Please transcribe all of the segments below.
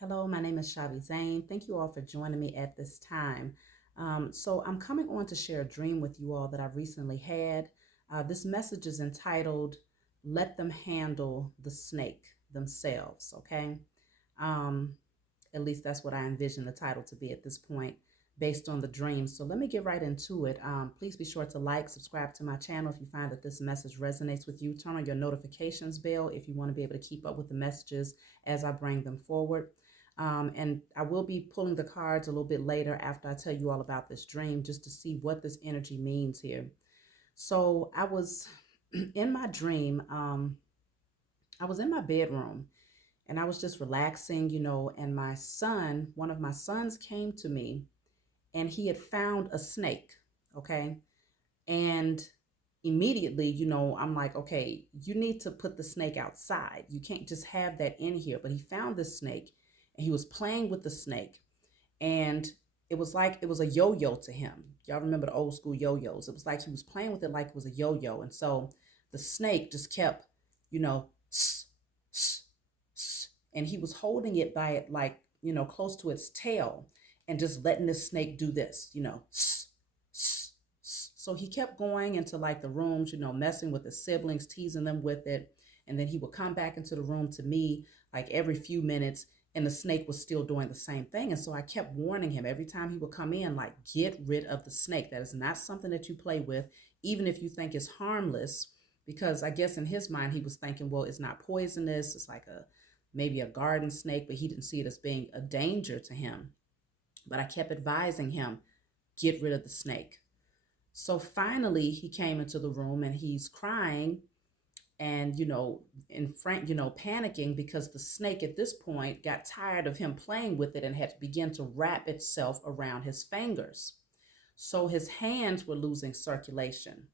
Hello, my name is Shavi Zane. Thank you all for joining me at this time. So, I'm coming on to share a dream with you all that I've recently had. This message is entitled, Let Them Handle the Snake Themselves, okay? Um, at least that's what I envision the title to be at this point based on the dream. So let me get right into it. Please be sure to like, subscribe to my channel if you find that this message resonates with you. Turn on your notifications bell if you want to be able to keep up with the messages as I bring them forward. And I will be pulling the cards a little bit later after I tell you all about this dream just to see what this energy means here. So I was in my dream, I was in my bedroom and I was just relaxing, and my son, one of my sons came to me and he had found a snake. Okay. And immediately, I'm like, okay, you need to put the snake outside. You can't just have that in here. But he found this snake and he was playing with the snake. And it was like it was a yo yo to him. Y'all remember the old school yo yos? It was like he was playing with it like it was a yo yo. And so the snake just kept, you know, s, s, s, and he was holding it by it like, close to its tail and just letting the snake do this, s, s, s. So he kept going into like the rooms, messing with his siblings, teasing them with it. And then he would come back into the room to me like every few minutes, and the snake was still doing the same thing. And so I kept warning him every time he would come in, like, get rid of the snake. That is not something that you play with, even if you think it's harmless. Because I guess in his mind, he was thinking, well, it's not poisonous. It's like maybe a garden snake, but he didn't see it as being a danger to him. But I kept advising him, get rid of the snake. So finally, he came into the room and he's crying and in frank panicking because the snake at this point got tired of him playing with it and had begun to wrap itself around his fingers, so his hands were losing circulation.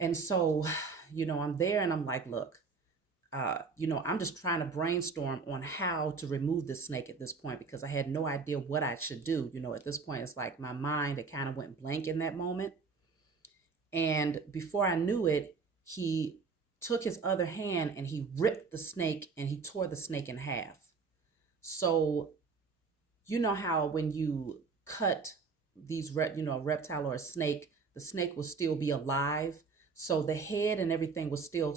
And so I'm there and I'm like, look, I'm just trying to brainstorm on how to remove the snake at this point because I had no idea what I should do. At this point, it's like my mind had kind of went blank in that moment. And before I knew it, he took his other hand and he ripped the snake and he tore the snake in half. So, you know how when you cut a reptile or a snake, the snake will still be alive. So the head and everything was still,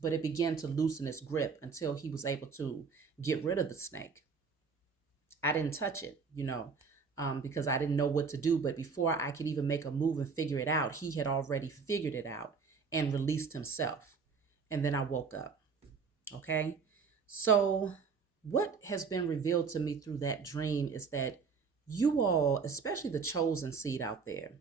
but it began to loosen its grip until he was able to get rid of the snake. I didn't touch it, because I didn't know what to do. But before I could even make a move and figure it out, he had already figured it out and released himself. And then I woke up. Okay. So, what has been revealed to me through that dream is that you all, especially the chosen seed out there,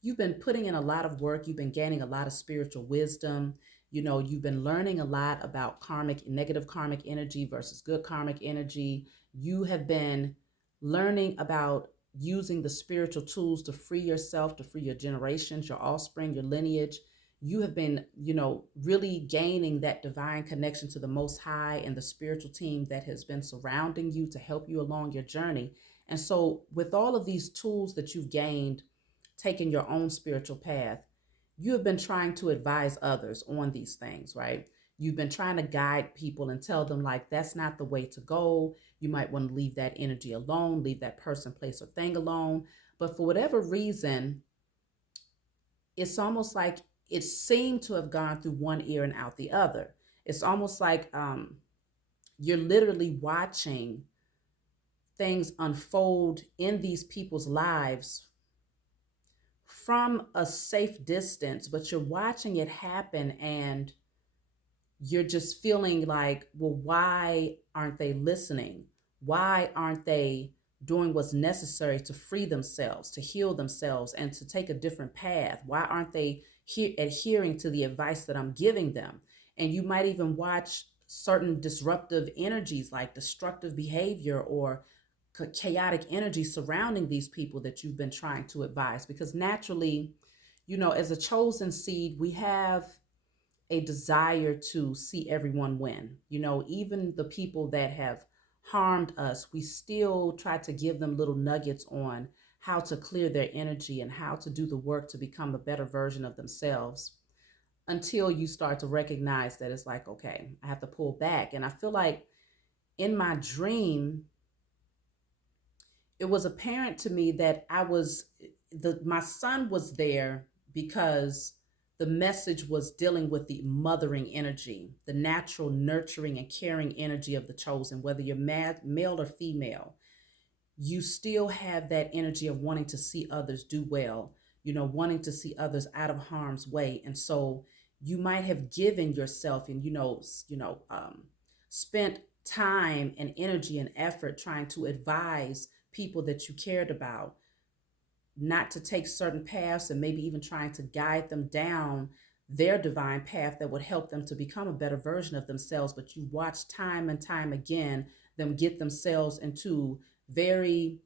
you've been putting in a lot of work. You've been gaining a lot of spiritual wisdom. You've been learning a lot about negative karmic energy versus good karmic energy. You have been learning about using the spiritual tools to free yourself, to free your generations, your offspring, your lineage. You have been, really gaining that divine connection to the Most High and the spiritual team that has been surrounding you to help you along your journey. And so, with all of these tools that you've gained, taking your own spiritual path, you have been trying to advise others on these things, right? You've been trying to guide people and tell them, like, that's not the way to go. You might want to leave that energy alone, leave that person, place, or thing alone. But for whatever reason, it's almost like it seemed to have gone through one ear and out the other. It's almost like you're literally watching things unfold in these people's lives from a safe distance, but you're watching it happen and you're just feeling like, well, why aren't they listening? Why aren't they doing what's necessary to free themselves, to heal themselves, and to take a different path? Why aren't they adhering to the advice that I'm giving them? And you might even watch certain disruptive energies like destructive behavior or chaotic energy surrounding these people that you've been trying to advise. Because naturally, as a chosen seed, we have a desire to see everyone win. Even the people that have harmed us, we still try to give them little nuggets on how to clear their energy and how to do the work to become a better version of themselves until you start to recognize that it's like, okay, I have to pull back. And I feel like in my dream, it was apparent to me that my son was there because the message was dealing with the mothering energy, the natural nurturing and caring energy of the chosen, whether you're male or female. You still have that energy of wanting to see others do well, wanting to see others out of harm's way. And so you might have given yourself and, spent time and energy and effort trying to advise people that you cared about not to take certain paths, and maybe even trying to guide them down their divine path that would help them to become a better version of themselves. But you watch time and time again them get themselves into very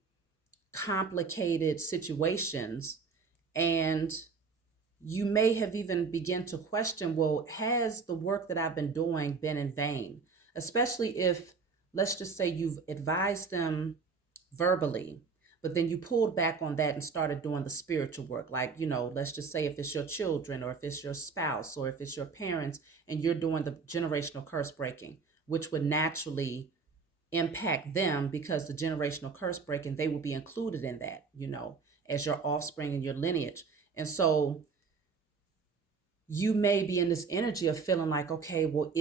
complicated situations, and you may have even begin to question, well, has the work that I've been doing been in vain? Especially if, let's just say, you've advised them verbally, but then you pulled back on that and started doing the spiritual work. Like, let's just say if it's your children or if it's your spouse or if it's your parents, and you're doing the generational curse breaking, which would naturally impact them, because the generational curse breaking, they will be included in that, as your offspring and your lineage. And so you may be in this energy of feeling like, okay, well,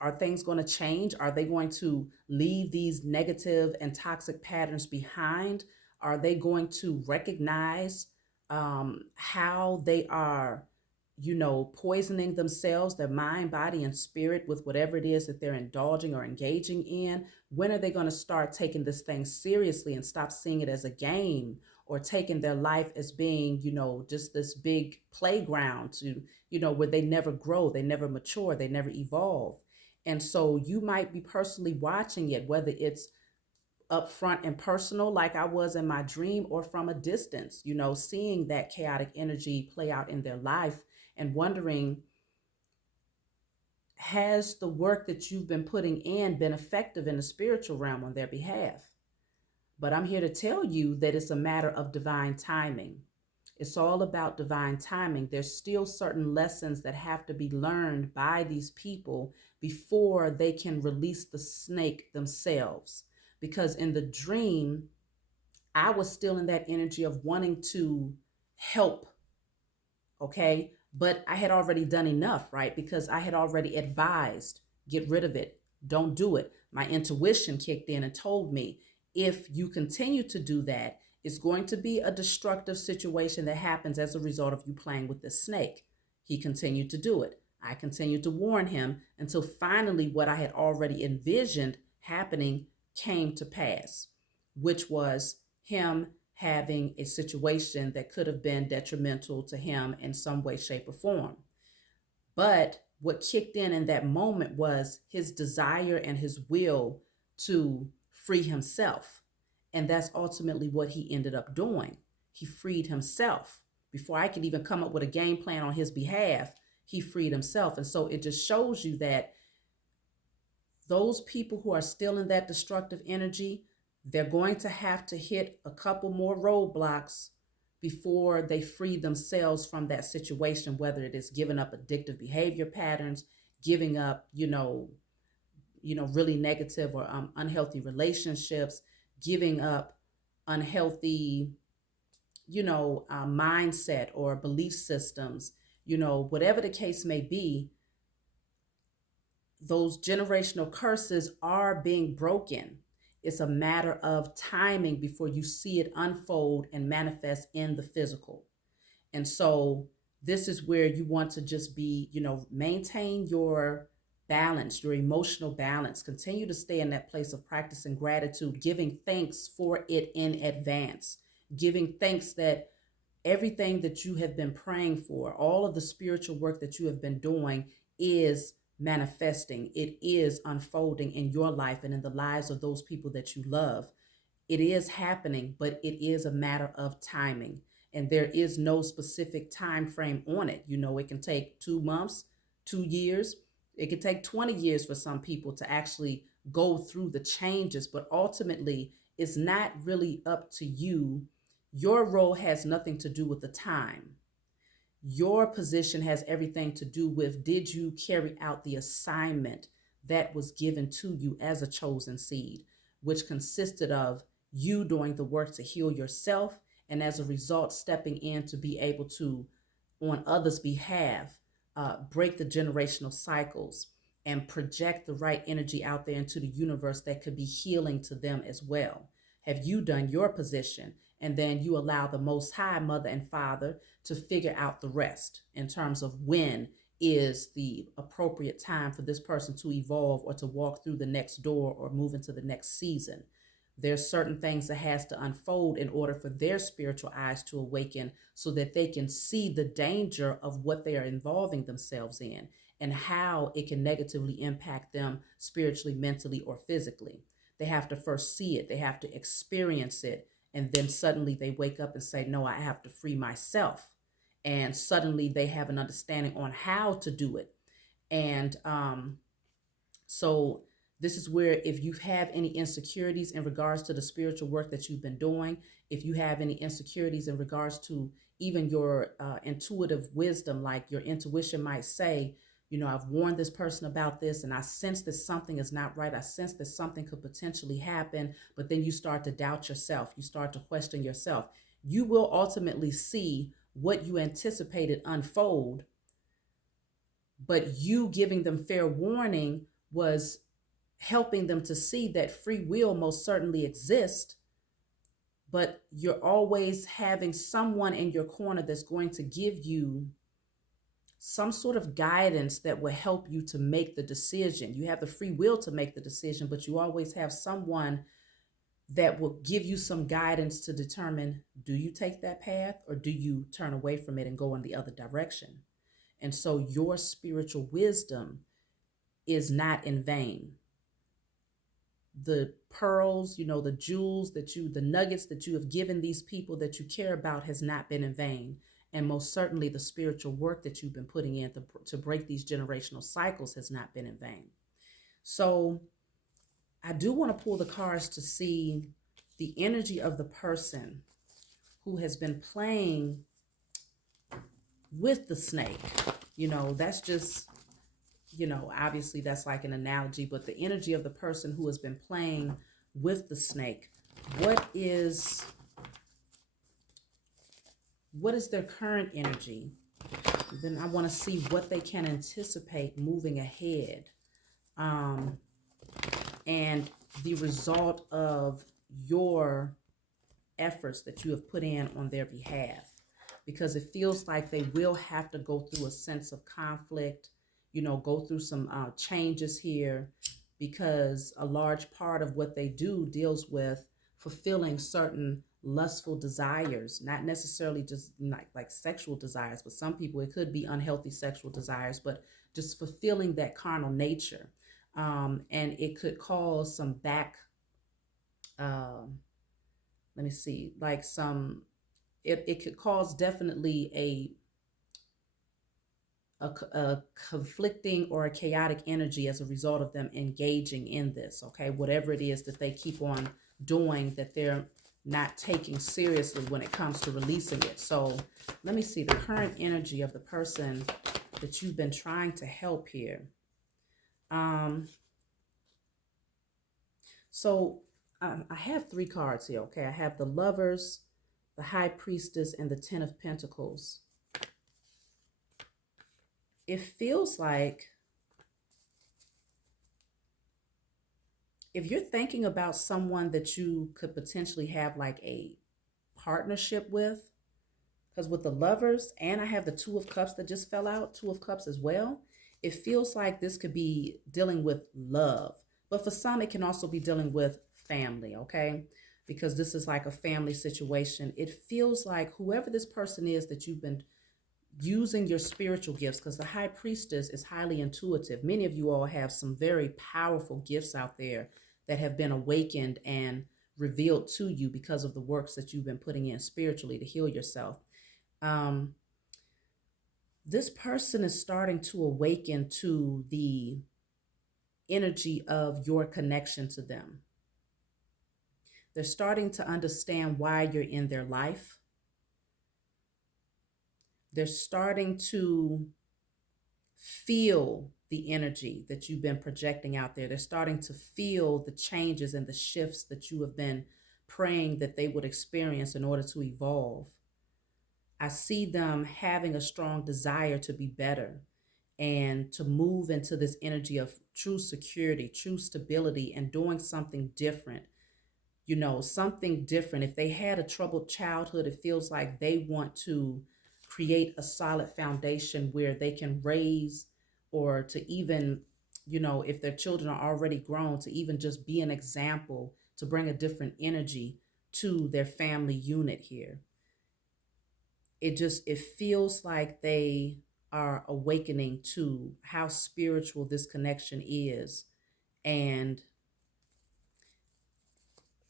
are things going to change? Are they going to leave these negative and toxic patterns behind? Are they going to recognize how they are, poisoning themselves, their mind, body, and spirit with whatever it is that they're indulging or engaging in? When are they going to start taking this thing seriously and stop seeing it as a game, or taking their life as being, just this big playground to, where they never grow, they never mature, they never evolve? And so you might be personally watching it, whether it's up front and personal, like I was in my dream, or from a distance, seeing that chaotic energy play out in their life and wondering, has the work that you've been putting in been effective in the spiritual realm on their behalf? But I'm here to tell you that it's a matter of divine timing. It's all about divine timing. There's still certain lessons that have to be learned by these people before they can release the snake themselves. Because in the dream, I was still in that energy of wanting to help, okay? But I had already done enough, right? Because I had already advised, get rid of it, don't do it. My intuition kicked in and told me, if you continue to do that, it's going to be a destructive situation that happens as a result of you playing with this snake. He continued to do it. I continued to warn him until finally what I had already envisioned happening came to pass, which was him having a situation that could have been detrimental to him in some way, shape, or form. But what kicked in that moment was his desire and his will to free himself. And that's ultimately what he ended up doing. He freed himself. Before I could even come up with a game plan on his behalf, he freed himself. And so it just shows you that those people who are still in that destructive energy, they're going to have to hit a couple more roadblocks before they free themselves from that situation, whether it is giving up addictive behavior patterns, giving up, really negative or unhealthy relationships, giving up unhealthy, mindset or belief systems, whatever the case may be. Those generational curses are being broken. It's a matter of timing before you see it unfold and manifest in the physical. And so this is where you want to just be, maintain your balance, your emotional balance. Continue to stay in that place of practice and gratitude, giving thanks for it in advance, giving thanks that everything that you have been praying for, all of the spiritual work that you have been doing is manifesting. It is unfolding in your life and in the lives of those people that you love. It is happening, but it is a matter of timing. And there is no specific time frame on it. It can take 2 months, 2 years. It could take 20 years for some people to actually go through the changes, but ultimately it's not really up to you. Your role has nothing to do with the time. Your position has everything to do with, did you carry out the assignment that was given to you as a chosen seed, which consisted of you doing the work to heal yourself, and as a result, stepping in to be able to, on others' behalf, break the generational cycles and project the right energy out there into the universe that could be healing to them as well. Have you done your position? And then you allow the Most High, Mother and Father, to figure out the rest in terms of when is the appropriate time for this person to evolve or to walk through the next door or move into the next season. There's certain things that has to unfold in order for their spiritual eyes to awaken so that they can see the danger of what they are involving themselves in and how it can negatively impact them spiritually, mentally, or physically. They have to first see it, they have to experience it, and then suddenly they wake up and say, no, I have to free myself. And suddenly they have an understanding on how to do it. And so this is where, if you have any insecurities in regards to the spiritual work that you've been doing, if you have any insecurities in regards to even your intuitive wisdom, like your intuition might say, you know, I've warned this person about this and I sense that something is not right. I sense that something could potentially happen, but then you start to doubt yourself. You start to question yourself. You will ultimately see what you anticipated unfold, but you giving them fair warning was helping them to see that free will most certainly exists, but you're always having someone in your corner that's going to give you some sort of guidance that will help you to make the decision. You have the free will to make the decision, but you always have someone that will give you some guidance to determine, do you take that path or do you turn away from it and go in the other direction? And so your spiritual wisdom is not in vain. The pearls, you know, the jewels the nuggets that you have given these people that you care about has not been in vain. And most certainly the spiritual work that you've been putting in to break these generational cycles has not been in vain. So I do want to pull the cards to see the energy of the person who has been playing with the snake. You know, that's just, you know, obviously that's like an analogy, but the energy of the person who has been playing with the snake, what is their current energy? Then I want to see what they can anticipate moving ahead. And the result of your efforts that you have put in on their behalf, because it feels like they will have to go through a sense of conflict, you know, go through some changes here, because a large part of what they do deals with fulfilling certain lustful desires, not necessarily just like sexual desires, but some people it could be unhealthy sexual desires, but just fulfilling that carnal nature. And it could cause some let me see, like it could cause definitely a conflicting or a chaotic energy as a result of them engaging in this, okay? Whatever it is that they keep on doing that they're not taking seriously when it comes to releasing it. So let me see the current energy of the person that you've been trying to help here. So I have three cards here, okay? I have the Lovers, the High Priestess, and the Ten of Pentacles. It feels like if you're thinking about someone that you could potentially have like a partnership with, because with the Lovers, and I have the Two of Cups that just fell out, Two of Cups as well, it feels like this could be dealing with love. But for some, it can also be dealing with family, okay? Because this is like a family situation. It feels like whoever this person is that you've been using your spiritual gifts, because the High Priestess is highly intuitive. Many of you all have some very powerful gifts out there that have been awakened and revealed to you because of the works that you've been putting in spiritually to heal yourself. This person is starting to awaken to the energy of your connection to them. They're starting to understand why you're in their life. They're starting to feel the energy that you've been projecting out there. They're starting to feel the changes and the shifts that you have been praying that they would experience in order to evolve. I see them having a strong desire to be better and to move into this energy of true security, true stability, and doing something different. Something different. If they had a troubled childhood, it feels like they want to create a solid foundation where they can raise, or to even, if their children are already grown, to even just be an example, to bring a different energy to their family unit here. It feels like they are awakening to how spiritual this connection is. And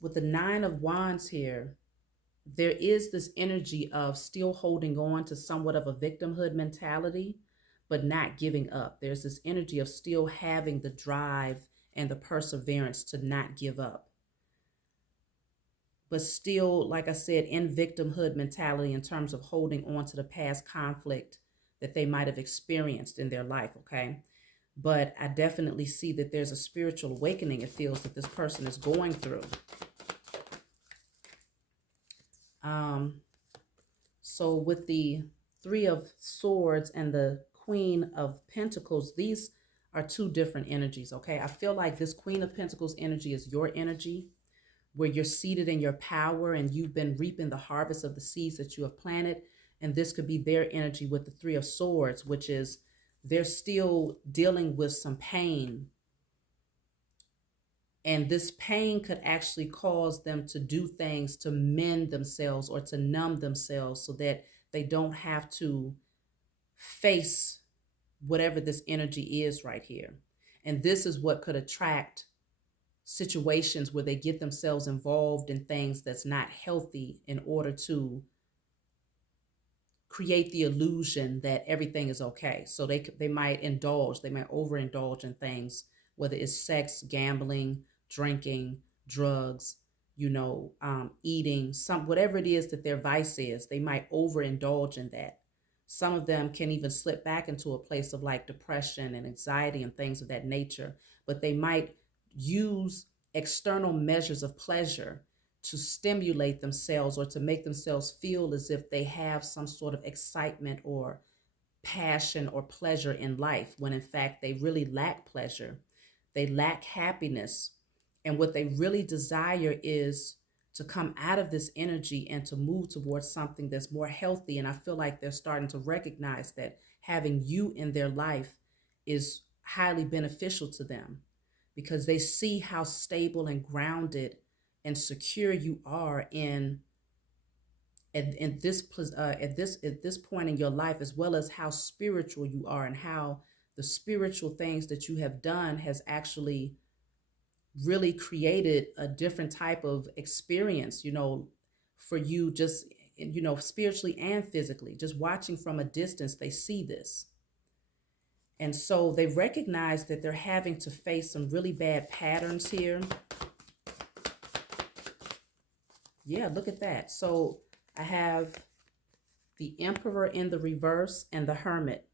with the Nine of Wands here, there is this energy of still holding on to somewhat of a victimhood mentality, but not giving up. There's this energy of still having the drive and the perseverance to not give up, but still, like I said, in victimhood mentality in terms of holding on to the past conflict that they might have experienced in their life, okay? But I definitely see that there's a spiritual awakening, it feels, that this person is going through. So with the Three of Swords and the Queen of Pentacles, these are two different energies, okay? I feel like this Queen of Pentacles energy is your energy, where you're seated in your power and you've been reaping the harvest of the seeds that you have planted. And this could be their energy with the Three of Swords, which is they're still dealing with some pain. And this pain could actually cause them to do things to mend themselves or to numb themselves so that they don't have to face whatever this energy is right here. And this is what could attract situations where they get themselves involved in things that's not healthy in order to create the illusion that everything is okay. So they might overindulge in things, whether it's sex, gambling, drinking, drugs, eating, whatever it is that their vice is, they might overindulge in that. Some of them can even slip back into a place of like depression and anxiety and things of that nature, but they might use external measures of pleasure to stimulate themselves or to make themselves feel as if they have some sort of excitement or passion or pleasure in life, when in fact they really lack pleasure. They lack happiness. And what they really desire is to come out of this energy and to move towards something that's more healthy. And I feel like they're starting to recognize that having you in their life is highly beneficial to them, because they see how stable and grounded and secure you are at this point in your life, as well as how spiritual you are and how the spiritual things that you have done has actually really created a different type of experience, for you, just, spiritually and physically. Just watching from a distance, they see this. And so they recognize that they're having to face some really bad patterns here. Yeah, look at that. So I have the Emperor in the reverse and the Hermit.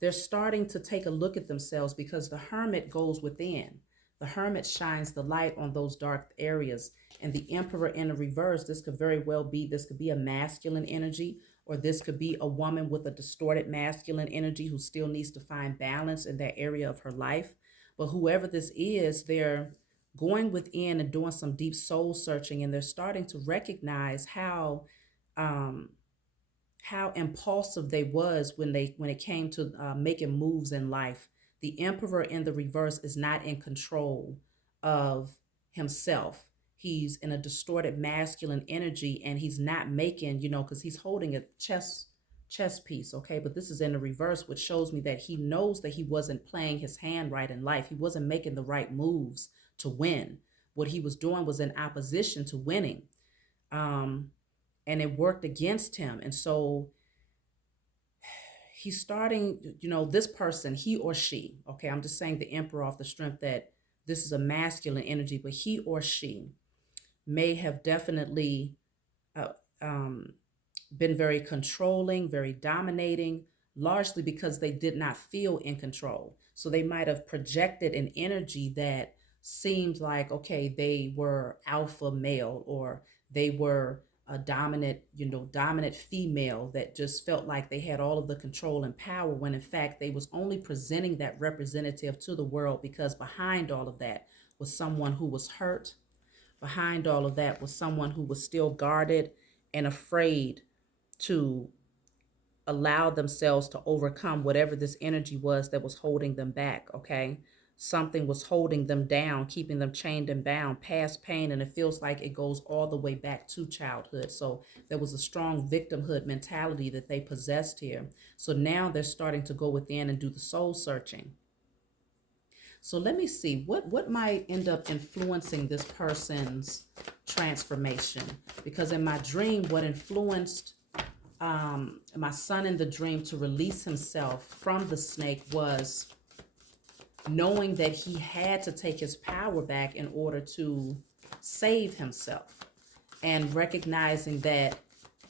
They're starting to take a look at themselves, because the Hermit goes within. The Hermit shines the light on those dark areas. And the Emperor in the reverse, this could be a masculine energy, or this could be a woman with a distorted masculine energy who still needs to find balance in that area of her life. But whoever this is, they're going within and doing some deep soul searching, and they're starting to recognize how impulsive they was when it came to making moves in life. The Emperor in the reverse is not in control of himself. He's in a distorted masculine energy, and he's not making, because he's holding a chess piece, okay? But this is in the reverse, which shows me that he knows that he wasn't playing his hand right in life. He wasn't making the right moves to win. What he was doing was in opposition to winning. And it worked against him. And so he's starting, this person, he or she, okay, I'm just saying the Emperor off the strength that this is a masculine energy, but he or she may have definitely been very controlling, very dominating, largely because they did not feel in control. So they might have projected an energy that seemed like, okay, they were alpha male, or they were a dominant, dominant female that just felt like they had all of the control and power, when in fact they was only presenting that representative to the world because behind all of that was someone who was hurt. Behind all of that was someone who was still guarded and afraid to allow themselves to overcome whatever this energy was that was holding them back. Okay. Something was holding them down, keeping them chained and bound, past pain. And it feels like it goes all the way back to childhood. So there was a strong victimhood mentality that they possessed here. So now they're starting to go within and do the soul searching. So let me see what might end up influencing this person's transformation. Because in my dream, what influenced my son in the dream to release himself from the snake was knowing that he had to take his power back in order to save himself, and recognizing that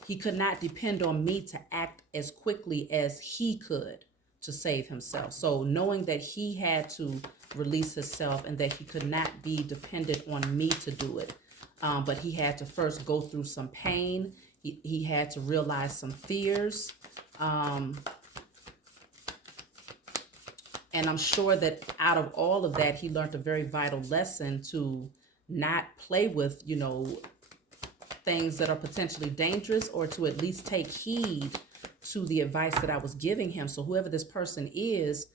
he could not depend on me to act as quickly as he could to save himself. So knowing that he had to release himself and that he could not be dependent on me to do it, but he had to first go through some pain. He had to realize some fears. And I'm sure that out of all of that, he learned a very vital lesson to not play with, things that are potentially dangerous, or to at least take heed to the advice that I was giving him. So whoever this person is,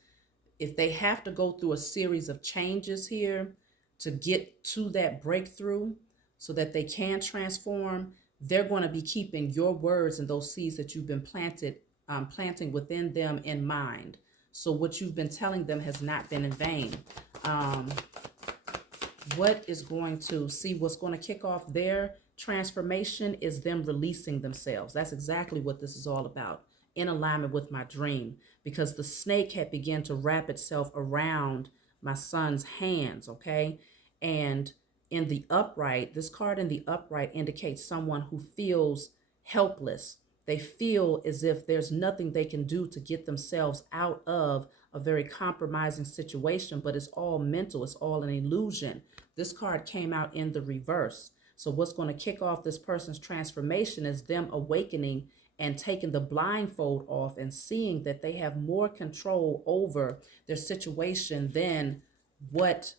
if they have to go through a series of changes here to get to that breakthrough so that they can transform, they're going to be keeping your words and those seeds that you've been planting within them in mind. So what you've been telling them has not been in vain. What is going to see what's going to kick off their transformation is them releasing themselves. That's exactly what this is all about, in alignment with my dream, because the snake had begun to wrap itself around my son's hands. Okay. And in the upright, this card in the upright indicates someone who feels helpless. They feel as if there's nothing they can do to get themselves out of a very compromising situation, but it's all mental. It's all an illusion. This card came out in the reverse. So what's going to kick off this person's transformation is them awakening and taking the blindfold off and seeing that they have more control over their situation than what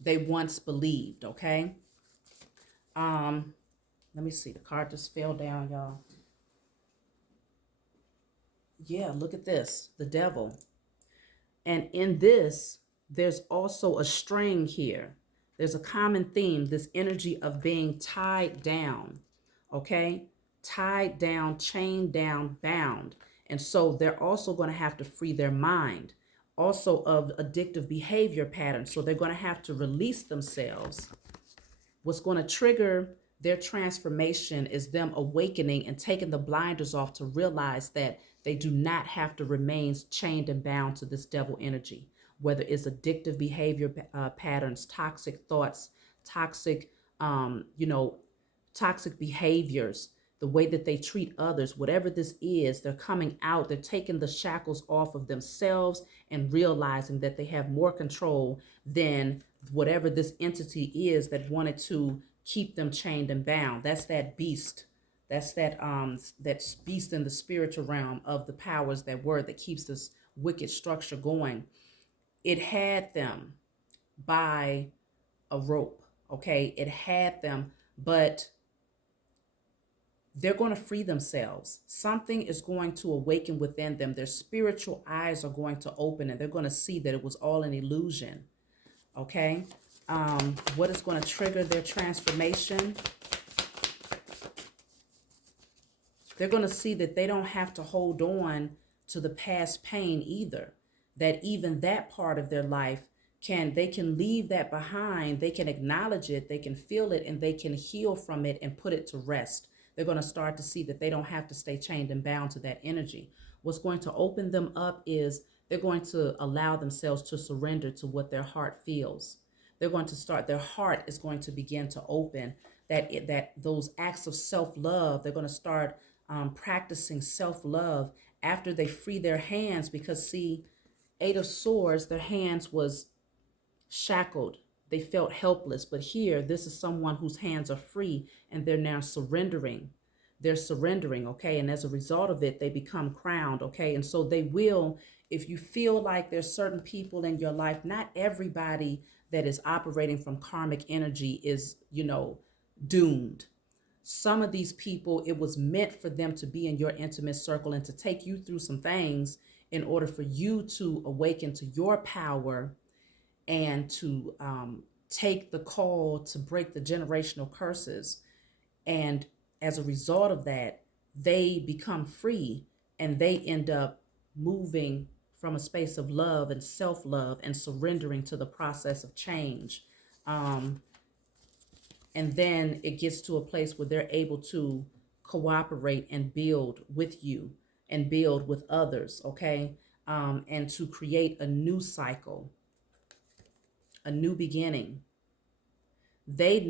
they once believed. Okay. Let me see. The card just fell down, y'all. Yeah, look at this. The devil. And in this, there's also a string here. There's a common theme, this energy of being tied down. Okay. Tied down, chained down, bound. And so they're also going to have to free their mind, also of addictive behavior patterns. So they're going to have to release themselves. What's going to trigger their transformation is them awakening and taking the blinders off to realize that they do not have to remain chained and bound to this devil energy, whether it's addictive behavior patterns, toxic thoughts, toxic, toxic behaviors, the way that they treat others, whatever this is, they're coming out, they're taking the shackles off of themselves and realizing that they have more control than whatever this entity is that wanted to keep them chained and bound. That's that beast. That's that beast in the spiritual realm of the powers that keeps this wicked structure going. It had them by a rope. Okay. It had them, but they're going to free themselves. Something is going to awaken within them. Their spiritual eyes are going to open and they're going to see that it was all an illusion. Okay. What is going to trigger their transformation? They're going to see that they don't have to hold on to the past pain either. That even that part of their life they can leave that behind. They can acknowledge it, they can feel it, and they can heal from it and put it to rest. They're going to start to see that they don't have to stay chained and bound to that energy. What's going to open them up is they're going to allow themselves to surrender to what their heart feels. They're going to their heart is going to begin to open, that those acts of self-love, they're going to start practicing self-love after they free their hands, because see, Eight of Swords, their hands was shackled. They felt helpless. But here, this is someone whose hands are free and they're now surrendering. They're surrendering, okay? And as a result of it, they become crowned, okay? And so they will, if you feel like there's certain people in your life, not everybody that is operating from karmic energy is, doomed. Some of these people, it was meant for them to be in your intimate circle and to take you through some things in order for you to awaken to your power and to take the call to break the generational curses. And as a result of that, they become free and they end up moving from a space of love and self-love and surrendering to the process of change. And then it gets to a place where they're able to cooperate and build with you and build with others, okay? And to create a new cycle, a new beginning. They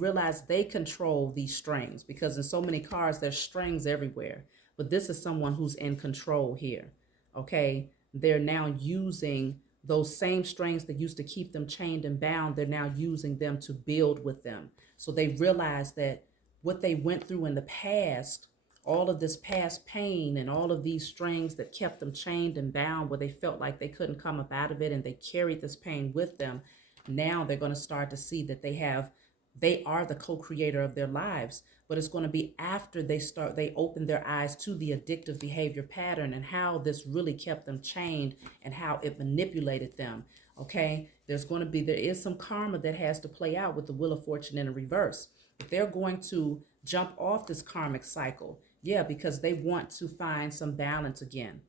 realize they control these strings, because in so many cars there's strings everywhere, but this is someone who's in control here. Okay, they're now using those same strings that used to keep them chained and bound. They're now using them to build with them. So they realize that what they went through in the past, all of this past pain and all of these strings that kept them chained and bound, where they felt like they couldn't come up out of it and they carried this pain with them. Now they're going to start to see that they are the co-creator of their lives. But it's going to be after they open their eyes to the addictive behavior pattern and how this really kept them chained and how it manipulated them. Okay, there is some karma that has to play out with the Wheel of Fortune in a reverse. If they're going to jump off this karmic cycle, yeah, because they want to find some balance again,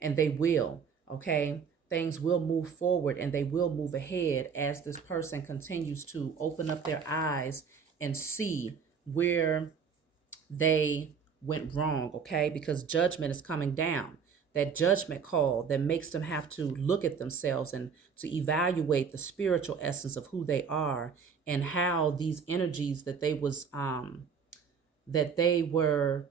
and they will. Okay, things will move forward and they will move ahead as this person continues to open up their eyes and see where they went wrong, okay? Because judgment is coming down. That judgment call that makes them have to look at themselves and to evaluate the spiritual essence of who they are and how these energies that they were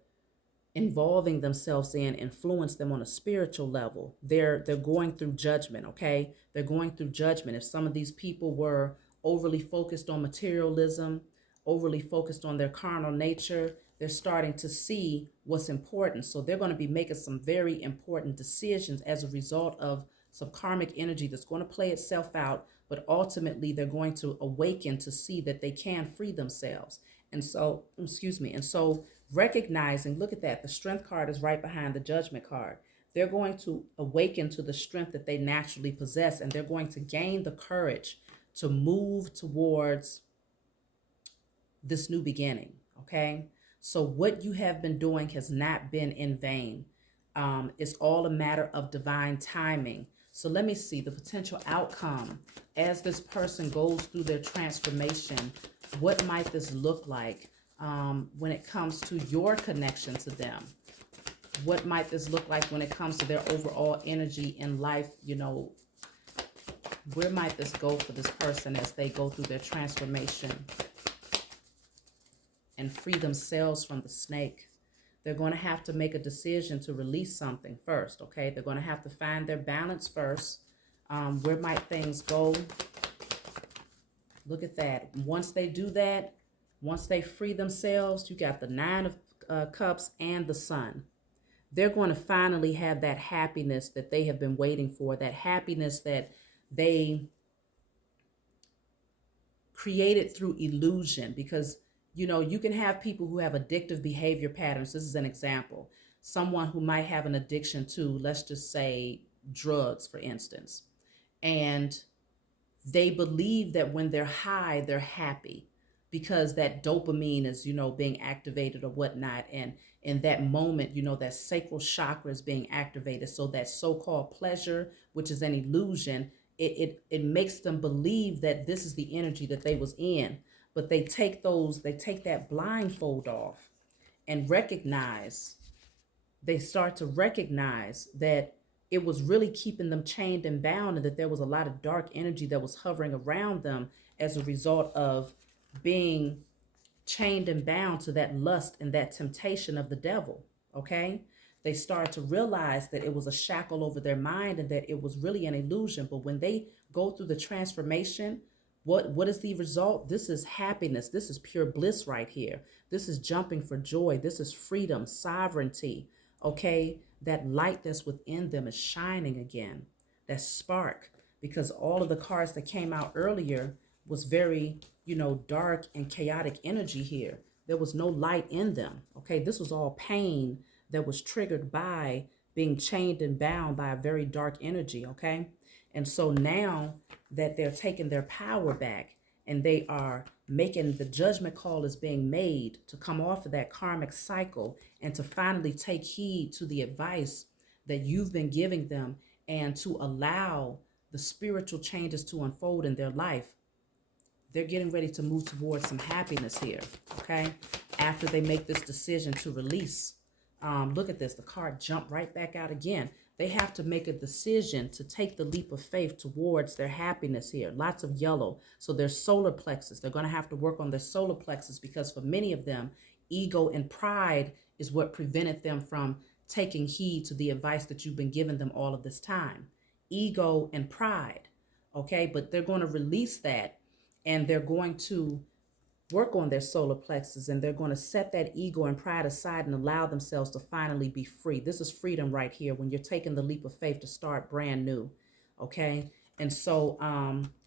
involving themselves in influence them on a spiritual level. They're going through judgment, okay? They're going through judgment. If some of these people were overly focused on materialism, overly focused on their carnal nature, they're starting to see what's important. So they're going to be making some very important decisions as a result of some karmic energy that's going to play itself out, but ultimately they're going to awaken to see that they can free themselves. And so, recognizing, look at that, the strength card is right behind the judgment card. They're going to awaken to the strength that they naturally possess, and they're going to gain the courage to move towards this new beginning, okay? So what you have been doing has not been in vain. It's all a matter of divine timing. So let me see the potential outcome as this person goes through their transformation. What might this look like when it comes to your connection to them? What might this look like when it comes to their overall energy in life? Where might this go for this person as they go through their transformation and free themselves from the snake? They're going to have to make a decision to release something first, okay? They're going to have to find their balance first. Where might things go? Look at that. Once they do that, once they free themselves, you got the Nine of Cups and the Sun. They're going to finally have that happiness that they have been waiting for, that happiness that they created through illusion. Because, you can have people who have addictive behavior patterns. This is an example. Someone who might have an addiction to, let's just say, drugs, for instance. And they believe that when they're high, they're happy because that dopamine is, being activated or whatnot. And in that moment, that sacral chakra is being activated. So that so-called pleasure, which is an illusion, it makes them believe that this is the energy that they was in. But they take that blindfold off and they start to recognize that it was really keeping them chained and bound, and that there was a lot of dark energy that was hovering around them as a result of being chained and bound to that lust and that temptation of the devil, okay? They start to realize that it was a shackle over their mind and that it was really an illusion. But when they go through the transformation, what is the result? This is happiness. This is pure bliss right here. This is jumping for joy. This is freedom, sovereignty. Okay, that light that's within them is shining again. That spark, because all of the cards that came out earlier was very, dark and chaotic energy here. There was no light in them. Okay, this was all pain that was triggered by being chained and bound by a very dark energy. Okay, and so now that they're taking their power back and they are making the judgment call is being made to come off of that karmic cycle and to finally take heed to the advice that you've been giving them and to allow the spiritual changes to unfold in their life. They're getting ready to move towards some happiness here, okay? After they make this decision to release. Look at this, the card jumped right back out again. They have to make a decision to take the leap of faith towards their happiness here. Lots of yellow. So their solar plexus, they're going to have to work on their solar plexus because for many of them, ego and pride is what prevented them from taking heed to the advice that you've been giving them all of this time. Ego and pride, okay? But they're going to release that and they're going to work on their solar plexus and they're going to set that ego and pride aside and allow themselves to finally be free. This is freedom right here when you're taking the leap of faith to start brand new. Okay. And so,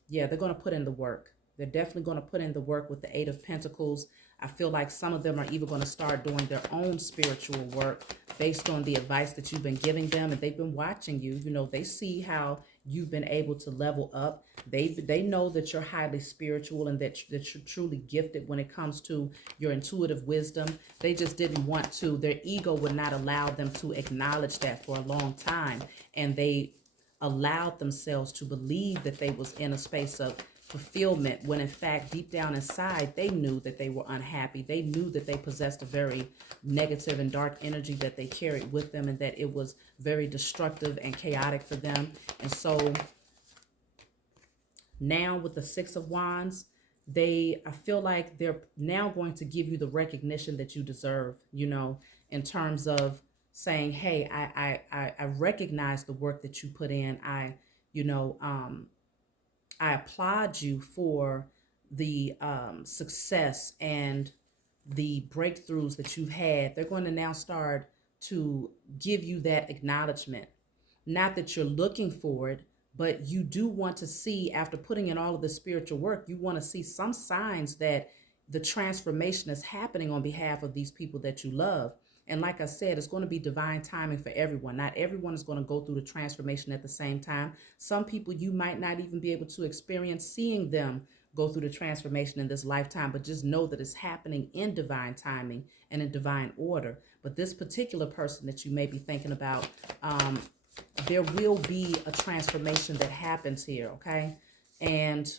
yeah, they're going to put in the work. They're definitely going to put in the work with the Eight of Pentacles. I feel like some of them are even going to start doing their own spiritual work based on the advice that you've been giving them. And they've been watching you. They see how you've been able to level up. They know that you're highly spiritual and that you're truly gifted when it comes to your intuitive wisdom. They just didn't want to. Their ego would not allow them to acknowledge that for a long time. And they allowed themselves to believe that they was in a space of fulfillment when in fact deep down inside they knew that they were unhappy. They knew that they possessed a very negative and dark energy that they carried with them and that it was very destructive and chaotic for them. And so now with the Six of Wands, I feel like they're now going to give you the recognition that you deserve, in terms of saying, hey, I recognize the work that you put in. I applaud you for the success and the breakthroughs that you've had. They're going to now start to give you that acknowledgement. Not that you're looking for it, but you do want to see, after putting in all of the spiritual work, you want to see some signs that the transformation is happening on behalf of these people that you love. And like I said, it's going to be divine timing for everyone. Not everyone is going to go through the transformation at the same time. Some people you might not even be able to experience seeing them go through the transformation in this lifetime, but just know that it's happening in divine timing and in divine order. But this particular person that you may be thinking about, there will be a transformation that happens here, okay? And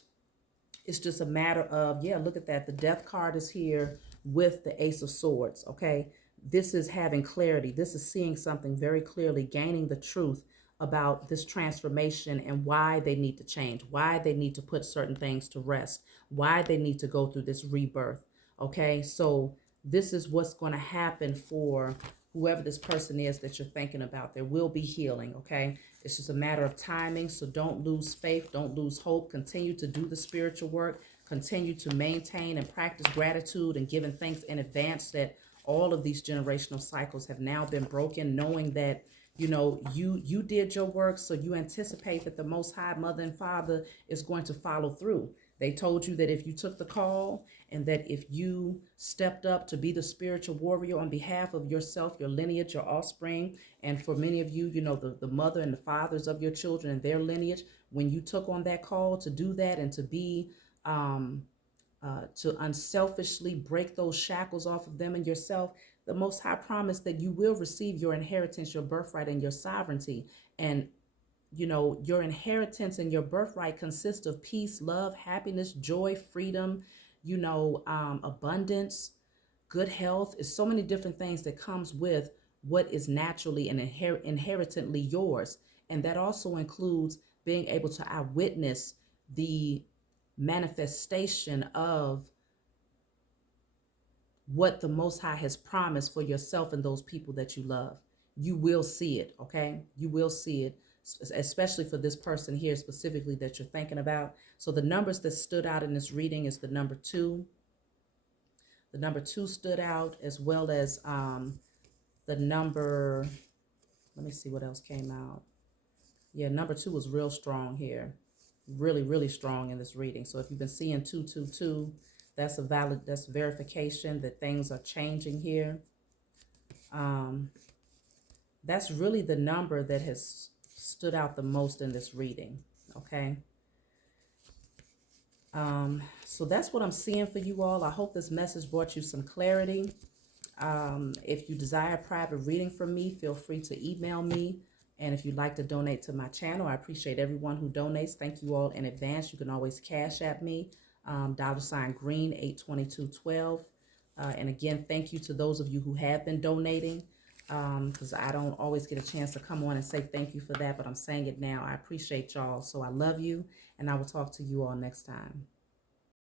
it's just a matter of, yeah, look at that. The Death card is here with the Ace of Swords, okay? This is having clarity. This is seeing something very clearly, gaining the truth about this transformation and why they need to change, why they need to put certain things to rest, why they need to go through this rebirth, okay? So this is what's going to happen for whoever this person is that you're thinking about. There will be healing, okay? It's just a matter of timing, so don't lose faith, don't lose hope. Continue to do the spiritual work. Continue to maintain and practice gratitude and giving thanks in advance that all of these generational cycles have now been broken, knowing that, you did your work, so you anticipate that the Most High Mother and Father is going to follow through. They told you that if you took the call and that if you stepped up to be the spiritual warrior on behalf of yourself, your lineage, your offspring, and for many of you, the mother and the fathers of your children and their lineage, when you took on that call to do that and to be, to unselfishly break those shackles off of them and yourself, the Most High promised that you will receive your inheritance, your birthright, and your sovereignty. And your inheritance and your birthright consists of peace, love, happiness, joy, freedom, abundance, good health. Is so many different things that comes with what is naturally and inherently yours. And that also includes being able to eyewitness the manifestation of what the Most High has promised for yourself and those people that you love. you will see it, okay? You will see it, especially for this person here specifically that you're thinking about. So the numbers that stood out in this reading is the number 2. The number 2 stood out, as well as the number, let me see what else came out. Yeah, number 2 was real strong here. Really, really strong in this reading. So if you've been seeing 222, that's verification that things are changing here. That's really the number that has stood out the most in this reading, okay? So that's what I'm seeing for you all. I hope this message brought you some clarity. If you desire a private reading from me, feel free to email me. And if you'd like to donate to my channel, I appreciate everyone who donates. Thank you all in advance. You can always cash at me, $green 82212. And again, thank you to those of you who have been donating, because I don't always get a chance to come on and say thank you for that, but I'm saying it now. I appreciate y'all. So I love you, and I will talk to you all next time.